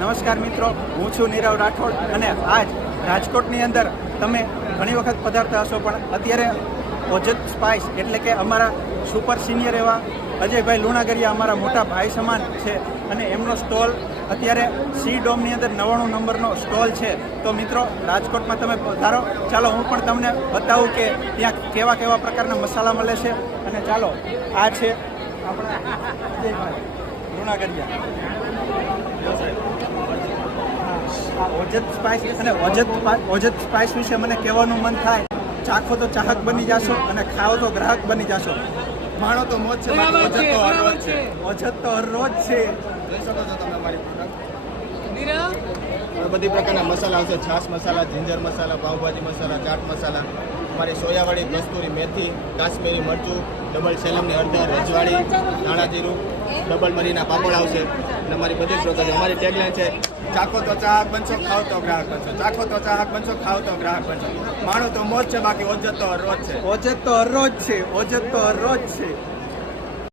નમસ્કાર મિત્રો, હું છું નીરવ રાઠોડ અને આજ રાજકોટની અંદર તમે ઘણી વખત પધારતા હશો, પણ અત્યારે ઓજત સ્પાઇસ એટલે કે અમારા સુપર સિનિયર એવા અજયભાઈ લુણાગરિયા અમારા મોટા ભાઈ સમાન છે અને એમનો સ્ટોલ અત્યારે સી ડોમની અંદર નવ્વાણું નંબરનો સ્ટોલ છે. તો મિત્રો, રાજકોટમાં તમે પધારો. ચાલો, હું પણ તમને બતાવું કે ત્યાં કેવા કેવા પ્રકારના મસાલા મળે છે અને ચાલો, આ છે આપણા લુણાગરિયા. ઓજત સ્પાઇસ અને ઓજત ઓજત સ્પાઇસ વિશે મને કહેવાનું મન થાય. ચાખો તો ચાહક બની જાશો અને ખાઓ તો ગ્રાહક બની જાશો. માણો તો મોજ છે ઓજત તો હરરોજ છે. ઓજત તો હરરોજ છે. જોઈ શકો છો તમે અમારી પ્રોડક્ટ બધી પ્રકારના મસાલા આવશે. છાશ મસાલા જિંજર મસાલા પાઉભાજી મસાલા ચાટ મસાલા. અમારી સોયાવાળી, કસ્તુરી મેથી, કાશ્મીરી મરચું, ડબલ સેલમની હળદર રજવાડી નાણાજીરું, ડબલ મરીના પાપડ આવશે. અને અમારી બધી છે અમારી ટેગલાઈન છે, ચાખો તો ચાહક બનશો ખાવ તો ગ્રાહક બનશો. ચાખો તો ચાહક બનશો ખાવ તો ગ્રાહક બનશો. માણો તો મોજ છે, બાકી ઓજત તો હરરોજ છે. ઓજત તો હરરોજ છે, ઓજત તો હરરોજ છે.